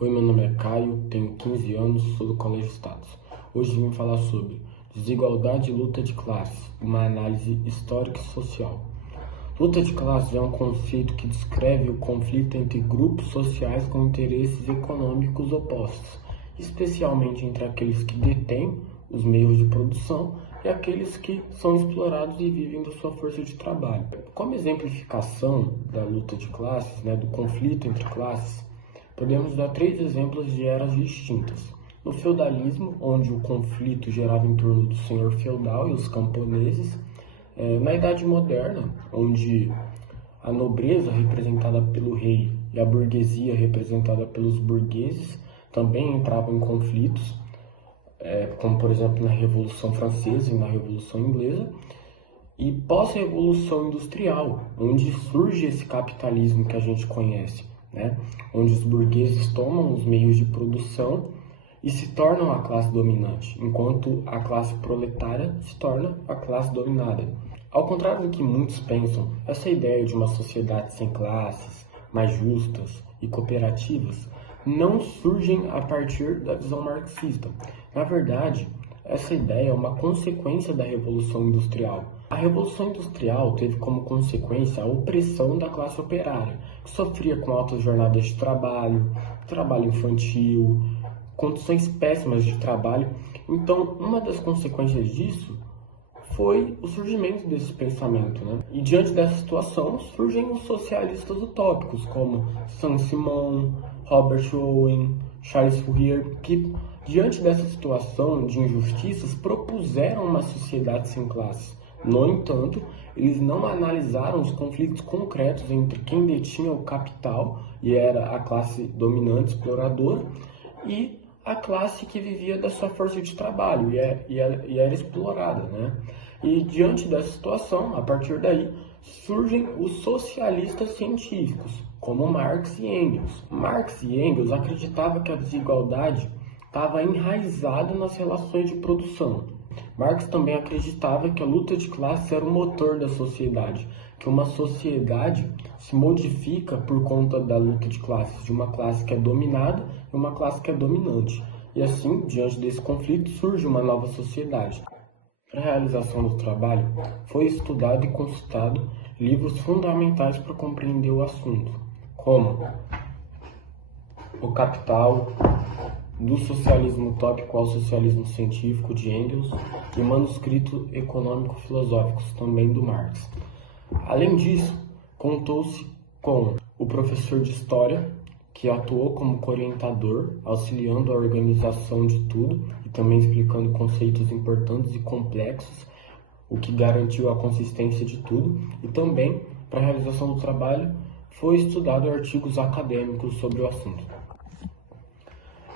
Oi, meu nome é Caio, tenho 15 anos, sou do Colégio Status. Hoje vim falar sobre desigualdade e luta de classes, uma análise histórica e social. Luta de classes é um conceito que descreve o conflito entre grupos sociais com interesses econômicos opostos, especialmente entre aqueles que detêm os meios de produção e aqueles que são explorados e vivem da sua força de trabalho. Como exemplificação da luta de classes, do conflito entre classes, podemos dar 3 exemplos de eras distintas. No feudalismo, onde o conflito girava em torno do senhor feudal e os camponeses. Na Idade Moderna, onde a nobreza, representada pelo rei, e a burguesia, representada pelos burgueses, também entravam em conflitos, como por exemplo na Revolução Francesa e na Revolução Inglesa. E pós-revolução industrial, onde surge esse capitalismo que a gente conhece, onde os burgueses tomam os meios de produção e se tornam a classe dominante, enquanto a classe proletária se torna a classe dominada. Ao contrário do que muitos pensam, essa ideia de uma sociedade sem classes, mais justas e cooperativas, não surgem a partir da visão marxista. Na verdade, essa ideia é uma consequência da Revolução Industrial. A Revolução Industrial teve como consequência a opressão da classe operária, que sofria com altas jornadas de trabalho, trabalho infantil, condições péssimas de trabalho. Então, uma das consequências disso foi o surgimento desse pensamento, E diante dessa situação, surgem os socialistas utópicos, como Saint-Simon, Robert Owen, Charles Fourier, que, diante dessa situação de injustiças, propuseram uma sociedade sem classes. No entanto, eles não analisaram os conflitos concretos entre quem detinha o capital, e era a classe dominante exploradora, e a classe que vivia da sua força de trabalho e era explorada, E diante dessa situação, a partir daí, surgem os socialistas científicos, como Marx e Engels. Marx e Engels acreditavam que a desigualdade estava enraizada nas relações de produção. Marx também acreditava que a luta de classes era o motor da sociedade, que uma sociedade se modifica por conta da luta de classes, de uma classe que é dominada e uma classe que é dominante. E assim, diante desse conflito, surge uma nova sociedade. Para a realização do trabalho, foi estudado e consultado livros fundamentais para compreender o assunto, como O Capital, do socialismo utópico ao socialismo científico, de Engels, e manuscritos econômico-filosóficos, também do Marx. Além disso, contou-se com o professor de História, que atuou como orientador, auxiliando a organização de tudo e também explicando conceitos importantes e complexos, o que garantiu a consistência de tudo. E também, para a realização do trabalho, foi estudado artigos acadêmicos sobre o assunto.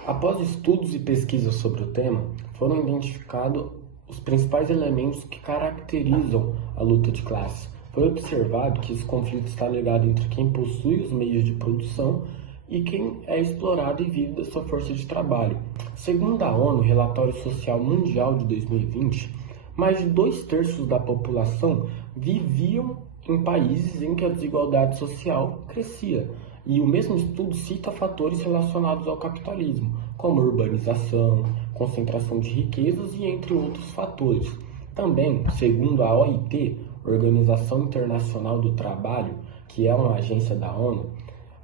Após estudos e pesquisas sobre o tema, foram identificados os principais elementos que caracterizam a luta de classes. Foi observado que esse conflito está ligado entre quem possui os meios de produção e quem é explorado e vive da sua força de trabalho. Segundo a ONU, Relatório Social Mundial de 2020, mais de 2/3 da população viviam em países em que a desigualdade social crescia. E o mesmo estudo cita fatores relacionados ao capitalismo, como urbanização, concentração de riquezas e entre outros fatores. Também, segundo a OIT, Organização Internacional do Trabalho, que é uma agência da ONU,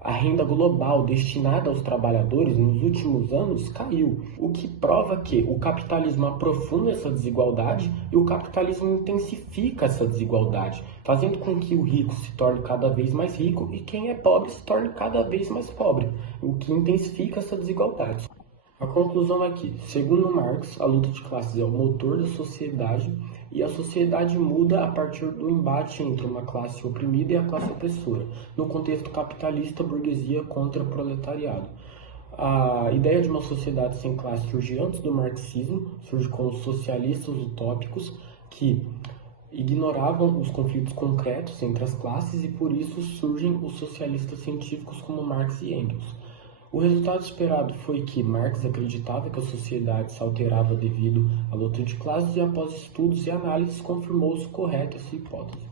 a renda global destinada aos trabalhadores nos últimos anos caiu, o que prova que o capitalismo aprofunda essa desigualdade e o capitalismo intensifica essa desigualdade, fazendo com que o rico se torne cada vez mais rico e quem é pobre se torne cada vez mais pobre, o que intensifica essa desigualdade. A conclusão é que, segundo Marx, a luta de classes é o motor da sociedade e a sociedade muda a partir do embate entre uma classe oprimida e a classe opressora, no contexto capitalista, burguesia contra proletariado. A ideia de uma sociedade sem classe surge antes do marxismo, surge com os socialistas utópicos que ignoravam os conflitos concretos entre as classes e por isso surgem os socialistas científicos como Marx e Engels. O resultado esperado foi que Marx acreditava que a sociedade se alterava devido à luta de classes e após estudos e análises confirmou-se correta essa hipótese.